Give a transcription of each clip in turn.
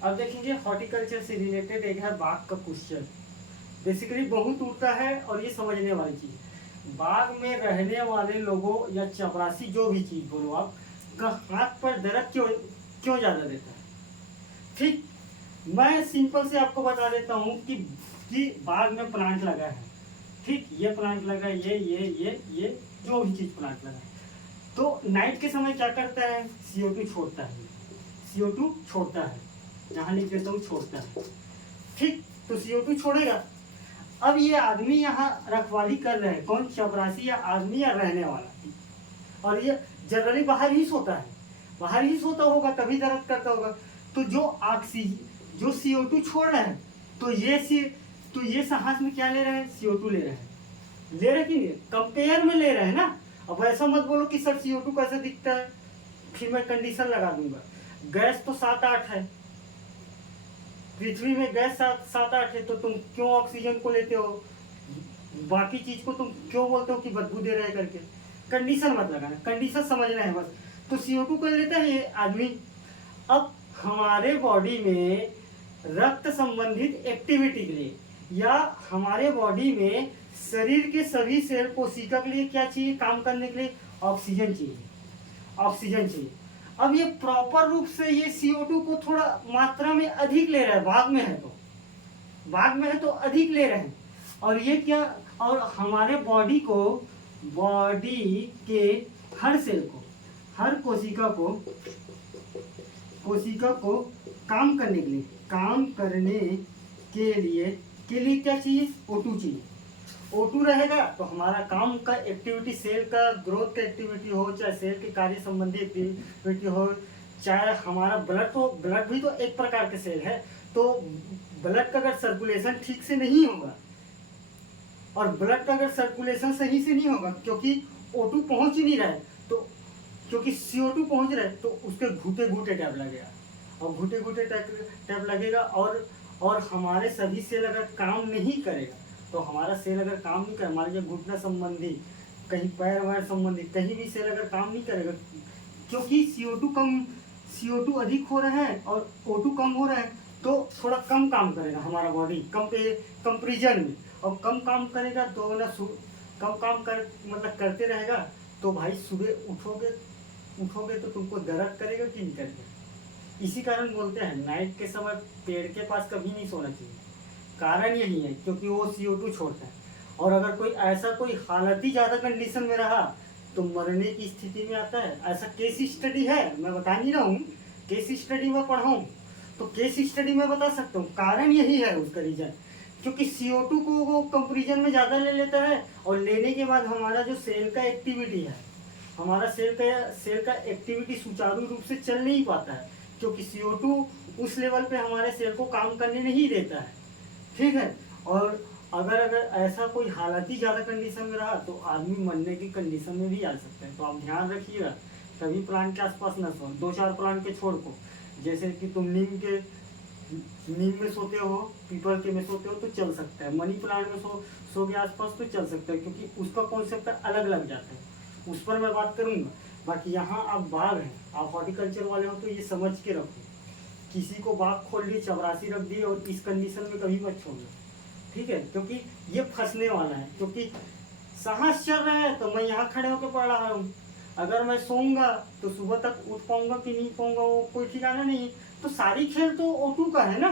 अब देखेंगे हॉर्टिकल्चर से रिलेटेड एक है बाग का क्वेश्चन। बेसिकली बहुत उड़ता है और ये समझने वाली चीज, बाग में रहने वाले लोगों या चपरासी जो भी चीज बोलो आप, का हाथ पर दर्द क्यों क्यों ज्यादा देता है। ठीक, मैं सिंपल से आपको बता देता हूँ कि बाग में प्लांट लगा है। ठीक, ये प्लांट लगा है, ये जो भी चीज प्लांट लगा है, तो नाइट के समय क्या करता है, CO2 छोड़ता है। CO2 छोड़ता है, यहाँ लिख देता हूँ छोड़ता है। ठीक, तो CO2 छोड़ेगा। अब ये आदमी यहाँ रखवाली कर रहे हैं, कौन, चपरासी या आदमी या रहने वाला, और ये जनरली बाहर ही सोता है, बाहर ही सोता होगा तभी दर्द करता होगा। तो जो ऑक्सीजन, जो CO2 छोड़ रहे हैं, तो ये सांस में क्या ले रहे हैं, CO2 ले रहे हैं। ले रहे कि नहीं, कंपेयर में ले रहे हैं ना। अब ऐसा मत बोलो कि सर CO2 कैसे दिखता है, फिर मैं कंडीशन लगा दूंगा। गैस तो 7-8 है, पृथ्वी में गैस 7-8 है, तो तुम क्यों ऑक्सीजन को लेते हो, बाकी चीज को तुम क्यों बोलते हो कि बदबू दे रहे हैं करके। कंडीशन मत लगाना, कंडीशन समझना है बस। तो CO2 कर लेता है ये आदमी। अब हमारे बॉडी में रक्त संबंधित एक्टिविटी के लिए या हमारे बॉडी में शरीर के सभी सेल कोशिका के लिए क्या चाहिए, काम करने के लिए ऑक्सीजन चाहिए, ऑक्सीजन चाहिए। अब ये प्रॉपर रूप से ये CO2 को थोड़ा मात्रा में अधिक ले रहा है, बाग में है तो, बाग में है तो अधिक ले रहे हैं। और ये क्या, और हमारे बॉडी को, बॉडी के हर सेल को, हर कोशिका को काम करने के लिए, काम करने के लिए क्या चाहिए, O2 चाहिए। O2 रहेगा तो हमारा काम का एक्टिविटी, सेल का ग्रोथ का एक्टिविटी हो, चाहे सेल के कार्य संबंधी एक्टिविटी हो, चाहे हमारा ब्लड, तो ब्लड भी तो एक प्रकार के सेल है। तो ब्लड का अगर सर्कुलेशन ठीक से नहीं होगा, और ब्लड का अगर सर्कुलेशन सही से नहीं होगा, क्योंकि O2 पहुंच ही नहीं रहा है, तो क्योंकि CO2 पहुंच रहा है, तो उसके घूटे घूटे टैप लगेगा, और घूटे घूटे टैप लगेगा। और हमारे सभी सेल अगर काम नहीं करेगा, तो हमारा सेल अगर काम नहीं करे, हमारे जो घुटना संबंधी, कहीं पैर वैर संबंधी, कहीं भी सेल अगर काम नहीं करेगा, क्योंकि CO2 अधिक हो रहा है और O2 कम हो रहा है, तो थोड़ा कम काम करेगा हमारा बॉडी कंपेरिजन में। और कम काम करेगा तो ना, कम काम कर मतलब करते रहेगा, तो भाई सुबह उठोगे तो तुमको दर्द करेगा कि नहीं करेगा। इसी कारण बोलते हैं नाइट के समय पेड़ के पास कभी नहीं सोना चाहिए। कारण यही है क्योंकि वो CO2 छोड़ता है। और अगर कोई ऐसा कोई हालत ही ज़्यादा कंडीशन में रहा तो मरने की स्थिति में आता है। ऐसा केस स्टडी है, मैं बता नहीं रहा हूँ, केस स्टडी में पढ़ा हूँ, तो केस स्टडी में बता सकता हूँ। कारण यही है उसका रीजन, क्योंकि CO2 को वो कंपेरिजन में ज़्यादा ले लेता है, और लेने के बाद हमारा जो सेल का एक्टिविटी है, हमारा सेल का एक्टिविटी सुचारू रूप से चल नहीं पाता है, क्योंकि CO2 उस लेवल पे हमारे सेल को काम करने नहीं देता है। ठीक है, और अगर ऐसा कोई हालत ही ज़्यादा कंडीशन में रहा तो आदमी मरने की कंडीशन में भी आ सकता है। तो आप ध्यान रखिएगा, सभी प्लांट के आसपास न सो, 2-4 प्लांट के छोड़ को, जैसे कि तुम नीम में सोते हो, पीपल के में सोते हो तो चल सकता है, मनी प्लांट में सो के आसपास तो चल सकता है, क्योंकि उसका कॉन्सेप्ट अलग लग जाता है, उस पर मैं बात करूँगा। बाकी यहाँ आप बाग हैं, आप हॉर्टिकल्चर वाले हो तो ये समझ के रखो, किसी को बाग खोल लिए, चपरासी रख दिए, और इस कंडीशन में कभी मत छोड़ना। ठीक है, क्योंकि ये फंसने वाला है, क्योंकि सांस चल रहा है तो मैं यहाँ खड़े होकर पढ़ रहा हूँ, अगर मैं सोऊंगा तो सुबह तक उठ पाऊंगा कि नहीं पाऊंगा वो कोई ठिकाना नहीं। तो सारी खेल तो O2 का है ना,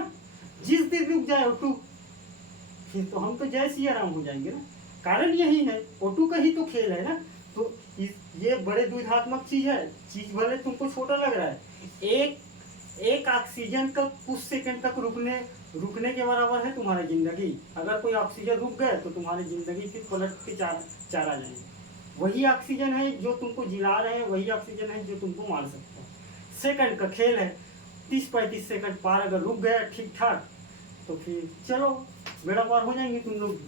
जिस दिन रुक जाए O2, फिर तो हम तो जय सिया राम हो जाएंगे ना। कारण यही है, O2 का ही तो खेल है ना। तो ये बड़े द्विधात्मक चीज है, चीज भले तुमको छोटा लग रहा है, एक ऑक्सीजन का कुछ सेकंड तक रुकने के बराबर है तुम्हारी जिंदगी। अगर कोई ऑक्सीजन रुक गए तो तुम्हारी जिंदगी फिर पलट के चार आ जाएंगे। वही ऑक्सीजन है जो तुमको जिला रहे हैं, वही ऑक्सीजन है जो तुमको मार सकता है। सेकंड का खेल है, 30-35 सेकंड पार अगर रुक गया ठीक ठाक तो फिर चलो बेड़ा पार हो जाएंगे तुम लोग।